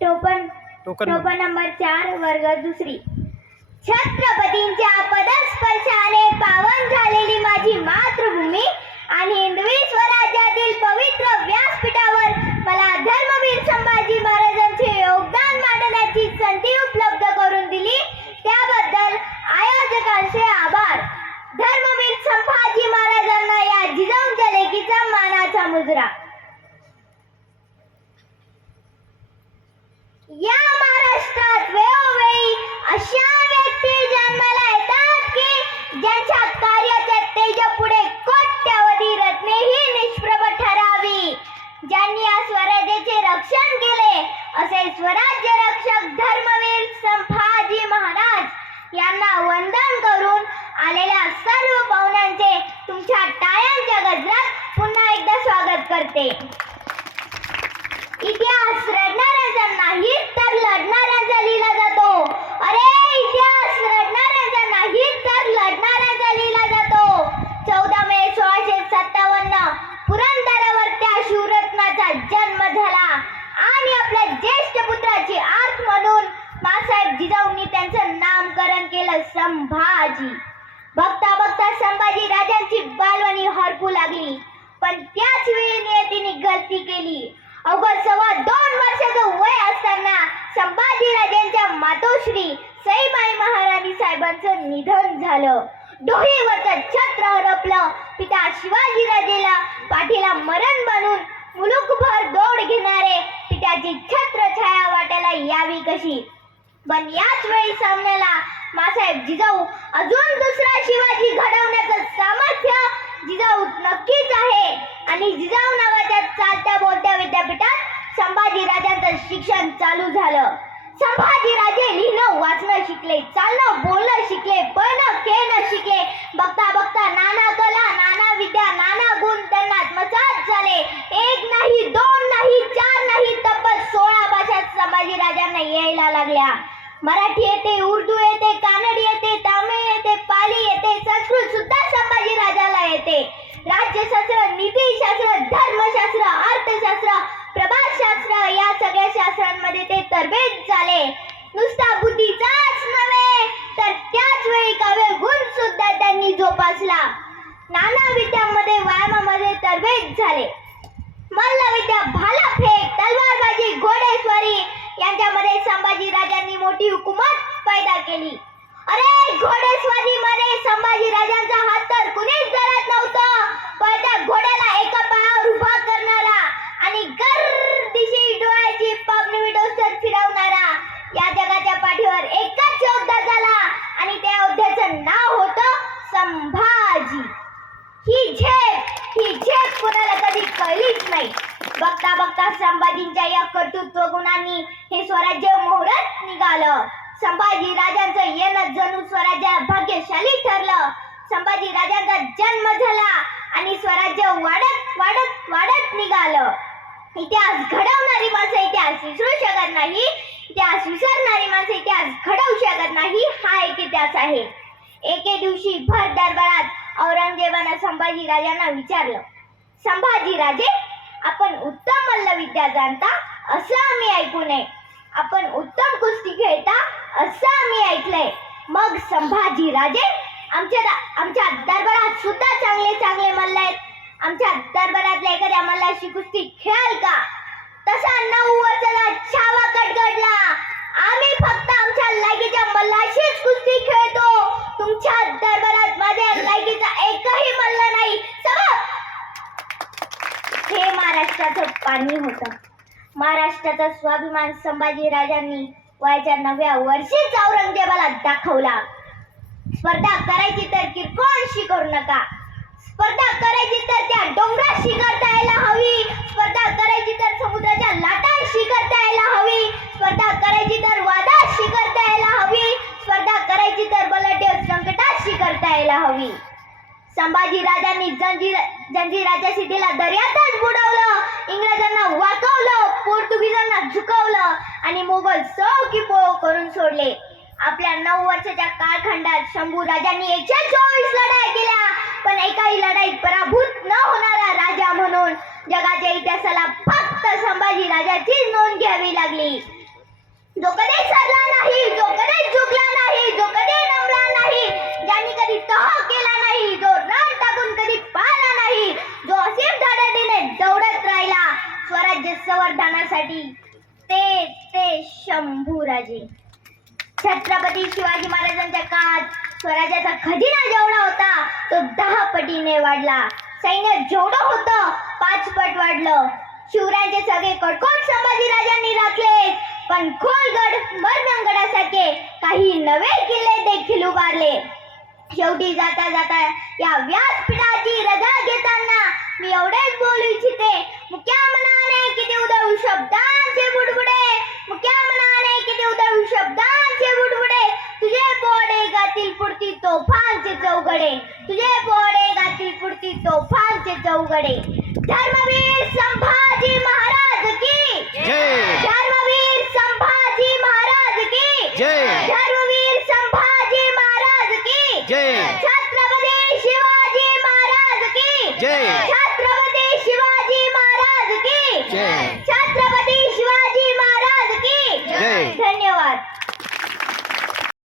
टोपण नंबर 4 वर्ग दुसरी। छत्रपतींच्या पदस्पर्शाने पावन झालेली माझी मातृभूमी आणि हिंदवी स्वराज्यातील पवित्र व्यासपीठावर मला धर्मवीर संभाजी महाराजांचे योगदान मांडण्याची संधी उपलब्ध करून दिली, त्याबद्दल आयोजकांचे आभार। धर्मवीर संभाजी महाराजांना या जिजाऊंच्या लेकीचा मानाचा मुजरा। या महाराष्ट्रात वेळोवेळी अशा व्यक्ती जन्माला येतात की ज्यांच्या कार्याच्या तेजापुढे कोट्यावधी रत्नेही निष्प्रभ ठरावी। ज्यांनी या स्वराज्याचे रक्षण केले असे स्वराज्य रक्षक धर्मवीर संभाजी महाराज यांना वंदन करून आलेल्या सर्व पाहुण्यांचे तुमच्या टाळ्यांच्या गजरात पुन्हा एकदा स्वागत करते। इतिहास रडणाऱ्यांचा नाही तर लढणाऱ्यांचा लिहिला जातो। अरे इतिहास रडणाऱ्यांचा नाही तर लढणाऱ्यांचा लिहिला जातो। 14 मे 1657 पुरंदरावर त्या शिवरत्नाचा जन्म झाला आणि आपल्या ज्येष्ठ पुत्राची आर्त म्हणून मासाहेब जिजाऊंनी त्यांचं नामकरण केलं संभाजी। बघता बघता संभाजी राजांची बालवणी हरपू लागली, पण त्याच वेळी नियतीने गलती केली। अवघ्या 2.25 वर्षाचं वय असताना संभाजी राजांच्या मातोश्री सईबाई महाराणी साहेबांचं निधन झालं। डोहीवरचं छत्र हरपलं। पिता शिवाजी राजेला पाठीला मरण बनून मुलुकभर दौड घेणारे पित्याची छत्र छाया वाटायला यावी कशी। पण याच वेळी सामन्याला मासाहेब जिजाऊ अजून दुसरा शिवाजी घडवण्याचं सामर्थ्य जिजाऊ नक्कीच आहे आणि जिजाऊ नावाच्या चालत्या बोलत्या विद्यापीठात संभाजी राजांचं शिक्षण चालू झालं। संभाजी राजे लिहिणं वाचणं शिकले, चालणं बोलणं शिकले, पळणं खेळणं शिकले। बघता बघता नाना कला, नाना विद्या, नाना गुण त्यांना आत्मसात झाले। 1 नाही 2 नाही 4 नाही तब्बल 16 भाषा संभाजी राजांना यायला लागल्या। मराठी येते, उर्दू येते, कानडी येते, तामिळ येते, पाली येते, संस्कृत सुद्धा संभाजी राजाला येते। राज्यशास्त्र, नीतिशास्त्र, धर्मशास्त्र, अर्थशास्त्र, प्रभाषशास्त्र या सगळ्या शास्त्रांमध्ये ते तरबेज झाले। नुसता बुद्धीचाच नव्हे तर त्याच वेळी काव्य गुण सुद्धा त्यांनी जोपासला। नाना विद्यांमध्ये व्यायामामध्ये तरबेज झाले। मल्लविद्या, भालाफेक, तलवारबाजी, घोडेस्वारी यांच्यामध्ये संभाजी राजांनी मोठी हुकूमत पैदा केली। अरे घोडेस्वारी मध्ये संभाजी राजांचा हात तर कुणीच धरत नव्हतं, पण त्या घोड्याला एका पायावर उभा करणारा आणि गर्दिशी डोळ्याची पापणी विडोसर फिरवणारा या जगाच्या पाठीवर एकच योद्धा झाला आणि त्या योद्ध्याचं नाव होतं संभाजी। ही झेप कुणाला कधी कळलीच नाही। बघता बघता संभाजींच्या या कर्तृत्व गुणांनी हे स्वराज्य मोहरत निघालं। संभाजी राजांचं येणं जणू स्वराज्य भाग्यशाली ठरलं। संभाजी राजांचा जन्म झाला आणि स्वराज्य वाढत वाढत वाढत निघालं। इतिहास घडवणारी माणसं इतिहास विसरू शकत नाही, इतिहास विसरणारी माणसं इतिहास घडवू शकत नाही, हा एक इतिहास आहे। एके दिवशी भर दरबारात औरंगजेबानं संभाजी राजांना विचारलं, संभाजी राजे, आपण उत्तम मल्लविद्या जाणता असं आम्ही ऐकू नये, आपण उत्तम कुस्ती खेळता असं आम्ही ऐकलंय, मग संभाजी राजे आमच्या दरबारात सुद्धा चांगले चांगले मल्ल आहेत, आमच्या दरबारातल्या एखाद्या मल्लाशी कुस्ती खेळाल का? तसा 9 वर्षाचा छावा कडकडला, आम्ही फक्त आमच्या लायकीच्या मल्लाशीच कुस्ती खेळतो, तुमच्या दरबारात माझ्या लायकीचा एकही मल्ल नाही। हे महाराष्ट्राचं पाणी होतं। महाराष्ट्राचा स्वाभिमान संभाजी राजांनी वयाच्या 9व्या वर्षीच औरंगजेबाला दाखवला। स्पर्धा करायची तर किरकोळशी करू नका, स्पर्धा करायची तर त्या डोंगराशी करता यायला हवी, स्पर्धा करायची तर समुद्राच्या लाटांशी करता यायला हवी, स्पर्धा करायची तर वादाशी करता यायला हवी, स्पर्धा करायची तर बलाढ्य संकटाशी करता यायला हवी। संभाजी राजांनी जंजिराच्या सिद्धीला दर्यातच बुडवलं, इंग्रजांना वाकवलं, पोर्तुगीजांना झुकवलं आणि मोगल सौ की पो करून सोडले। आपल्या 9 वर्षाच्या कालखंडात शंभू राजांनी 124 लढाई केल्या, पण एकाही लढाईत पराभूत न होणारा राजा म्हणून जगाच्या इतिहासाला फक्त संभाजी राजाची नोंद घ्यावी लागली. जो कधी सरला नाही, जो कधी झुकला नाही, जो कधी नमला नाही, ज्यांनी कधी तह केला नाही, जो रण टाकून कधी पाहिला नाही, जो असीम धडाडीने दौडत राहिला स्वराज्य संवर्धनासाठी, ते शंभूराजे. छत्रपती शिवाजी महाराजांच्या काळात स्वराज्याचा खजिना जेवढा होता तो 10 पटीने वाढला. सैन्य जेवढं होतं 5 पट वाढलं. शिवरायांचे सगळे कडकोट संभाजीराजांनी राखले, पण खोलगड मर्दनगडासारखे काही नवे किल्ले देखील उभारले. शेवटी जाता जाता या व्यासपीठाची रजा घेताना मी एवढेच बोलू इच्छिते. मुक्या मनाने किती उधळू शब्दांचे बुडबुडे, मुक्या मनाने किती उधळू शब्दांचे बुडबुडे, तुझे पोळे गातील पुरती तोफांचे चौघडे, तुझे पोळे गातील पुरती तोफांचे चौघडे. धर्मवीर संभाजी महाराज की जय. धर्मवीर संभाजी महाराज की जय. धर्मवीर संभाजी महाराज की जय. छत्रपती शिवाजी महाराज की जय. छत्रपती शिवाजी महाराज की जय.